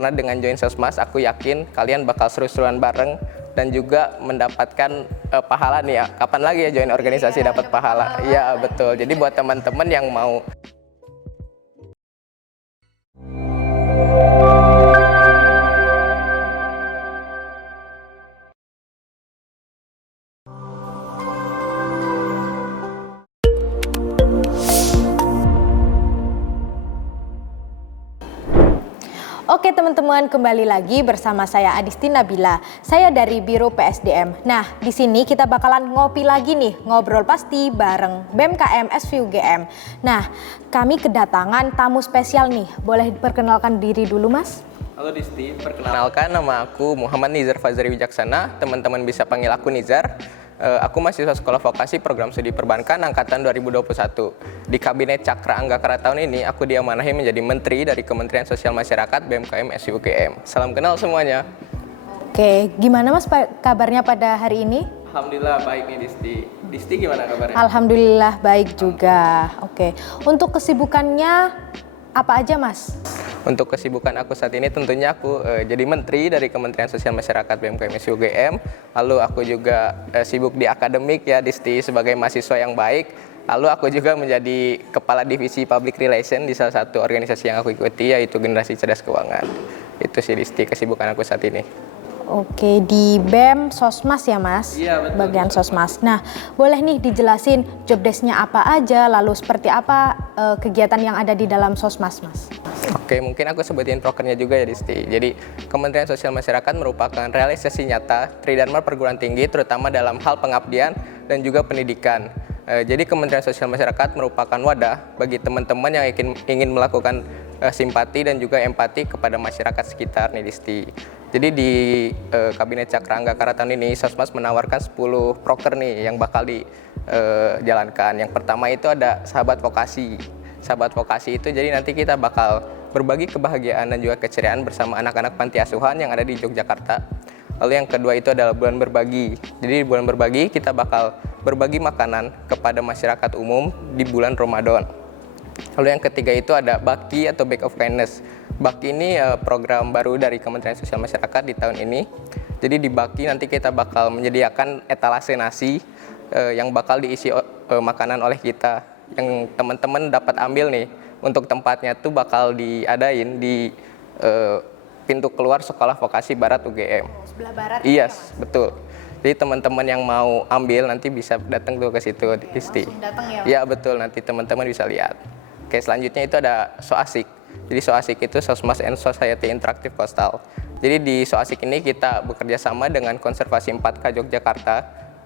Karena dengan join Sosmas, aku yakin kalian bakal seru-seruan bareng dan juga mendapatkan pahala nih ya. Kapan lagi ya join organisasi dapat pahala? Iya, betul. Jadi buat teman-teman yang mau Oke teman-teman, kembali lagi bersama saya Adisti Nabila. Saya dari Biro PSDM. Nah, di sini kita bakalan ngopi lagi nih, ngobrol pasti bareng BMKM SVUGM. Nah, kami kedatangan tamu spesial nih. Boleh perkenalkan diri dulu, Mas? Halo Disti, perkenalkan nama aku Muhammad Nizar Fazari Wijaksana. Teman-teman bisa panggil aku Nizar. Aku mahasiswa Sekolah Vokasi Program Studi Perbankan Angkatan 2021. Di Kabinet Cakra Anggakara tahun ini, aku diamanahi menjadi Menteri dari Kementerian Sosial Masyarakat BMKM SVUGM. Salam kenal semuanya. Oke, gimana Mas kabarnya pada hari ini? Alhamdulillah baik nih Disti. Disti gimana kabarnya? Alhamdulillah baik juga. Oke, untuk kesibukannya apa aja Mas? Untuk kesibukan aku saat ini tentunya aku jadi Menteri dari Kementerian Sosial Masyarakat BMKM SVUGM. Lalu aku juga sibuk di akademik ya Disti sebagai mahasiswa yang baik. Lalu aku juga menjadi Kepala Divisi Public Relation di salah satu organisasi yang aku ikuti yaitu Generasi Cerdas Keuangan. Itu sih Disti kesibukan aku saat ini. Oke, di BEM Sosmas ya Mas? Iya betul. Bagian Sosmas. Nah, boleh nih dijelasin job desk-nya apa aja, lalu seperti apa kegiatan yang ada di dalam Sosmas Mas? Oke, mungkin aku sebutin prokernya juga ya Disti. Jadi, Kementerian Sosial Masyarakat merupakan realisasi nyata Tridharma perguruan tinggi terutama dalam hal pengabdian dan juga pendidikan. Jadi, Kementerian Sosial Masyarakat merupakan wadah bagi teman-teman yang ingin melakukan simpati dan juga empati kepada masyarakat sekitar nih Disti. Jadi di Kabinet Cakra Anggakara tahun ini Sosmas menawarkan 10 proker nih yang bakal dijalankan. Yang pertama itu ada Sahabat Vokasi. Sahabat Vokasi itu jadi nanti kita bakal berbagi kebahagiaan dan juga keceriaan bersama anak-anak panti asuhan yang ada di Yogyakarta. Lalu yang kedua itu adalah Bulan Berbagi. Jadi di Bulan Berbagi kita bakal berbagi makanan kepada masyarakat umum di bulan Ramadan. Lalu yang ketiga itu ada Bakti atau Back of Kindness. Bakti ini program baru dari Kementerian Sosial Masyarakat di tahun ini. Jadi di Bakti nanti kita bakal menyediakan etalase nasi yang bakal diisi makanan oleh kita. Yang teman-teman dapat ambil nih. Untuk tempatnya tuh bakal diadain di pintu keluar Sekolah Vokasi Barat UGM. Sebelah barat. Iya, betul. Jadi teman-teman yang mau ambil nanti bisa datang tuh ke situ Disti. Langsung datang ya? Iya betul, nanti teman-teman bisa lihat. Oke, selanjutnya itu ada Soasik. Jadi Soasik itu Sosmas and Society Interactive Coastal. Jadi di Soasik ini kita bekerja sama dengan Konservasi 4K Yogyakarta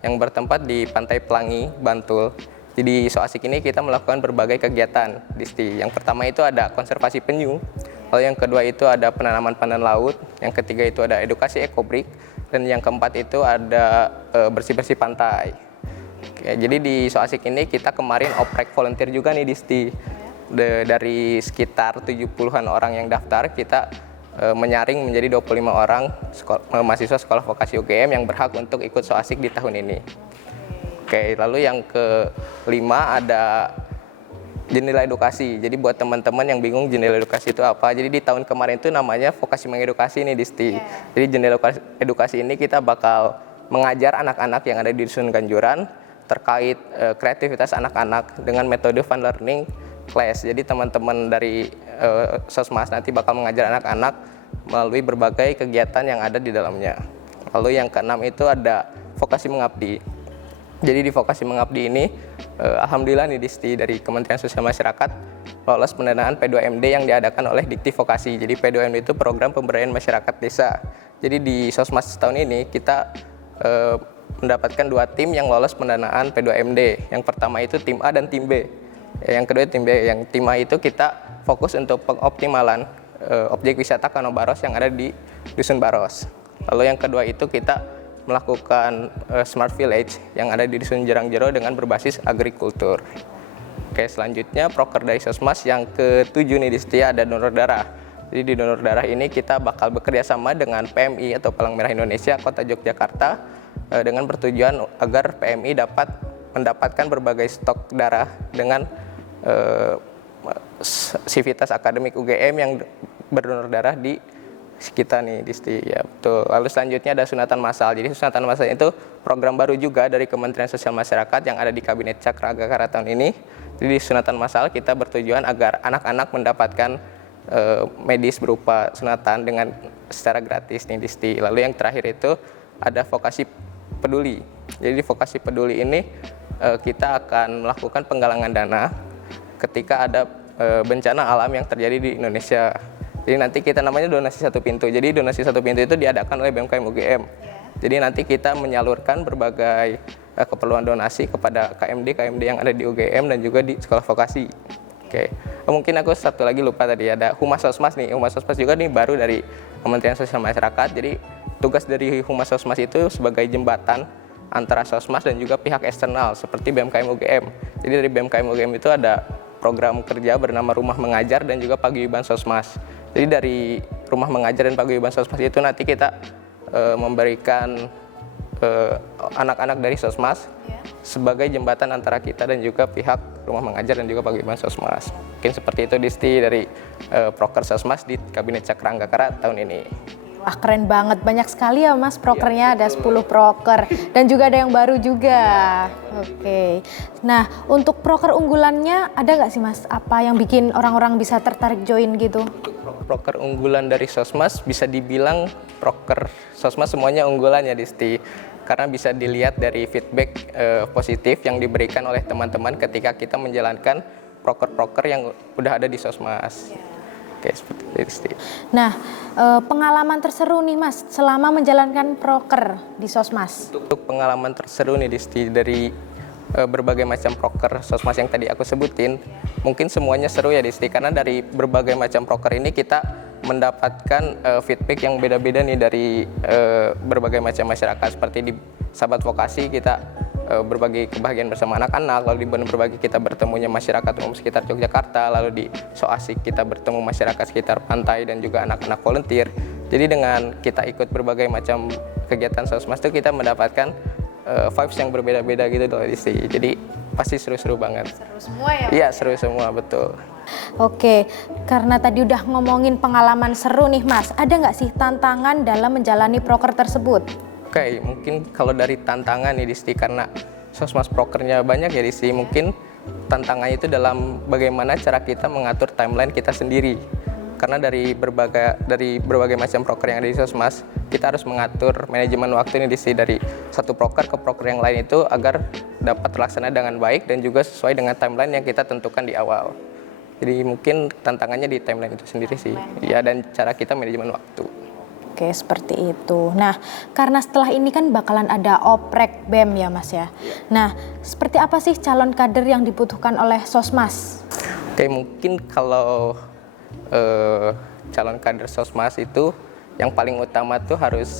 yang bertempat di Pantai Pelangi, Bantul. Jadi di Soasik ini kita melakukan berbagai kegiatan, Disti. Yang pertama itu ada konservasi penyu, lalu yang kedua itu ada penanaman pandan laut, yang ketiga itu ada edukasi ekobrik, dan yang keempat itu ada bersih-bersih pantai. Oke, jadi di Soasik ini kita kemarin oprek volunteer juga nih Disti. Dari sekitar 70-an orang yang daftar, kita menyaring menjadi 25 orang mahasiswa Sekolah Vokasi UGM yang berhak untuk ikut Soasik di tahun ini. Oke, lalu yang kelima ada jendela edukasi. Jadi buat teman-teman yang bingung jendela edukasi itu apa, jadi di tahun kemarin itu namanya Vokasi Mengedukasi nih Disti. Jadi jendela edukasi ini kita bakal mengajar anak-anak yang ada di Dusun Ganjuran terkait kreativitas anak-anak dengan metode fun learning class. Jadi teman-teman dari Sosmas nanti bakal mengajar anak-anak melalui berbagai kegiatan yang ada di dalamnya. Lalu yang keenam itu ada Vokasi Mengabdi. Jadi di Vokasi Mengabdi ini, alhamdulillah nih Disti dari Kementerian Sosial Masyarakat lolos pendanaan P2MD yang diadakan oleh Dikti Vokasi. Jadi P2MD itu program pemberdayaan masyarakat desa. Jadi di Sosmas tahun ini kita mendapatkan 2 tim yang lolos pendanaan P2MD. Yang pertama itu tim A dan tim B. Yang kedua tim B. Yang tim A itu kita fokus untuk pengoptimalan objek wisata Kano Baros yang ada di Dusun Baros. Lalu yang kedua itu kita melakukan Smart Village yang ada di Dusun Jerangjero dengan berbasis agrikultur. Oke, selanjutnya proker dari Sosmas yang ke-7 nih Disti, ada donor darah. Jadi di donor darah ini kita bakal bekerja sama dengan PMI atau Palang Merah Indonesia Kota Yogyakarta dengan bertujuan agar PMI dapat mendapatkan berbagai stok darah dengan sivitas akademik UGM yang berdonor darah di kita nih Disti, ya betul. Lalu selanjutnya ada sunatan massal. Jadi sunatan massal itu program baru juga dari Kementerian Sosial Masyarakat yang ada di Kabinet Cakragakara tahun ini. Jadi sunatan massal kita bertujuan agar anak-anak mendapatkan medis berupa sunatan dengan secara gratis nih Disti. Lalu yang terakhir itu ada vokasi peduli. Jadi vokasi peduli ini kita akan melakukan penggalangan dana ketika ada bencana alam yang terjadi di Indonesia. Jadi nanti kita namanya donasi satu pintu. Jadi donasi satu pintu itu diadakan oleh BMKM UGM. Jadi nanti kita menyalurkan berbagai keperluan donasi kepada KMD yang ada di UGM dan juga di sekolah vokasi. Oke. Mungkin aku satu lagi lupa tadi, ada Humas Sosmas nih. Humas Sosmas juga nih baru dari Kementerian Sosial Masyarakat. Jadi tugas dari Humas Sosmas itu sebagai jembatan antara Sosmas dan juga pihak eksternal seperti BMKM UGM. Jadi dari BMKM UGM itu ada program kerja bernama Rumah Mengajar dan juga Paguyuban Sosmas. Jadi dari Rumah Mengajar dan Paguyuban Sosmas itu nanti kita memberikan anak-anak dari Sosmas sebagai jembatan antara kita dan juga pihak Rumah Mengajar dan juga Paguyuban Sosmas. Mungkin seperti itu Disti dari Proker Sosmas di Kabinet Cakragakara tahun ini. Wah, keren banget, banyak sekali ya Mas prokernya, ada 10 proker dan juga ada yang baru juga. Oke, nah untuk proker unggulannya ada nggak sih Mas, apa yang bikin orang-orang bisa tertarik join gitu? Proker unggulan dari Sosmas bisa dibilang proker Sosmas semuanya unggulan ya Disti, karena bisa dilihat dari feedback positif yang diberikan oleh teman-teman ketika kita menjalankan proker-proker yang udah ada di Sosmas. Oke, seperti itu Disti. Nah, pengalaman terseru nih Mas selama menjalankan proker di Sosmas. Untuk pengalaman terseru nih Disti dari berbagai macam proker Sosmas yang tadi aku sebutin, mungkin semuanya seru ya Disti, karena dari berbagai macam proker ini kita mendapatkan feedback yang beda-beda nih dari berbagai macam masyarakat. Seperti di Sahabat Vokasi kita berbagi kebahagiaan bersama anak-anak, lalu di berbagi kita bertemunya masyarakat umum sekitar Yogyakarta, lalu di Soasik kita bertemu masyarakat sekitar pantai dan juga anak-anak volunteer. Jadi dengan kita ikut berbagai macam kegiatan Sosmas itu kita mendapatkan vibes yang berbeda-beda gitu loh Disti. Jadi pasti seru-seru banget. Seru semua ya? Iya, seru semua, betul. Oke, karena tadi udah ngomongin pengalaman seru nih Mas, ada nggak sih tantangan dalam menjalani proker tersebut? Oke, mungkin kalau dari tantangan nih Disti, karena Sosmas prokernya banyak ya Disti, mungkin tantangannya itu dalam bagaimana cara kita mengatur timeline kita sendiri. Karena dari berbagai macam proker yang ada di Sosmas, kita harus mengatur manajemen waktu ini Disti, dari satu proker ke proker yang lain itu agar dapat terlaksana dengan baik dan juga sesuai dengan timeline yang kita tentukan di awal. Jadi mungkin tantangannya di timeline itu sendiri sih, ya, dan cara kita manajemen waktu. Oke, seperti itu. Nah, karena setelah ini kan bakalan ada oprek BEM ya Mas ya. Nah, seperti apa sih calon kader yang dibutuhkan oleh Sosmas? Oke, mungkin kalau calon kader Sosmas itu yang paling utama tuh harus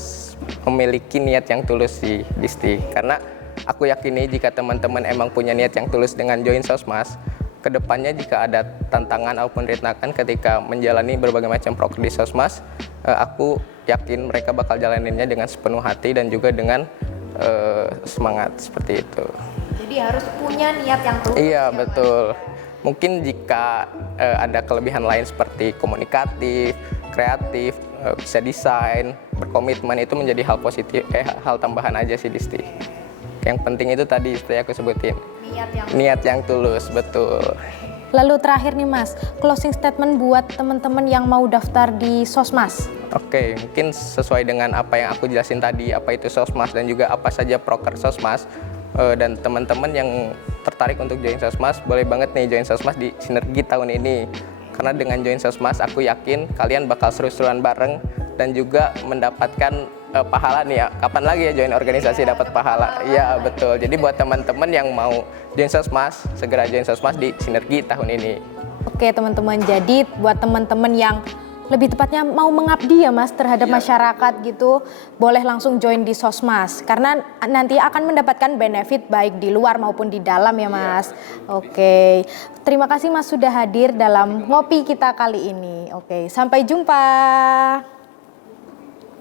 memiliki niat yang tulus sih Disti. Karena aku yakini jika teman-teman emang punya niat yang tulus dengan join Sosmas, kedepannya jika ada tantangan ataupun rintangan ketika menjalani berbagai macam proker di Sosmas, aku yakin mereka bakal jalaninnya dengan sepenuh hati dan juga dengan semangat seperti itu. Jadi harus punya niat yang tulus. Iya, betul. Mungkin jika ada kelebihan lain seperti komunikatif, kreatif, bisa desain, berkomitmen, itu menjadi hal positif, hal tambahan aja sih Disti. Yang penting itu tadi seperti aku sebutin. Niat yang tulus, betul. Lalu terakhir nih Mas, closing statement buat teman-teman yang mau daftar di Sosmas. Oke, mungkin sesuai dengan apa yang aku jelasin tadi, apa itu Sosmas dan juga apa saja proker Sosmas. Dan teman-teman yang tertarik untuk join Sosmas, boleh banget nih join Sosmas di Sinergi tahun ini. Karena dengan join Sosmas, aku yakin kalian bakal seru-seruan bareng dan juga mendapatkan pahala nih ya. Kapan lagi ya join organisasi dapat pahala? Iya, betul. Jadi buat teman-teman yang mau join Sosmas, segera join Sosmas di Sinergi tahun ini. Oke teman-teman, jadi buat teman-teman yang lebih tepatnya mau mengabdi ya Mas terhadap masyarakat gitu, boleh langsung join di Sosmas karena nanti akan mendapatkan benefit baik di luar maupun di dalam ya Mas. Oke, terima kasih Mas sudah hadir dalam ngopi kita kali ini. Oke, sampai jumpa.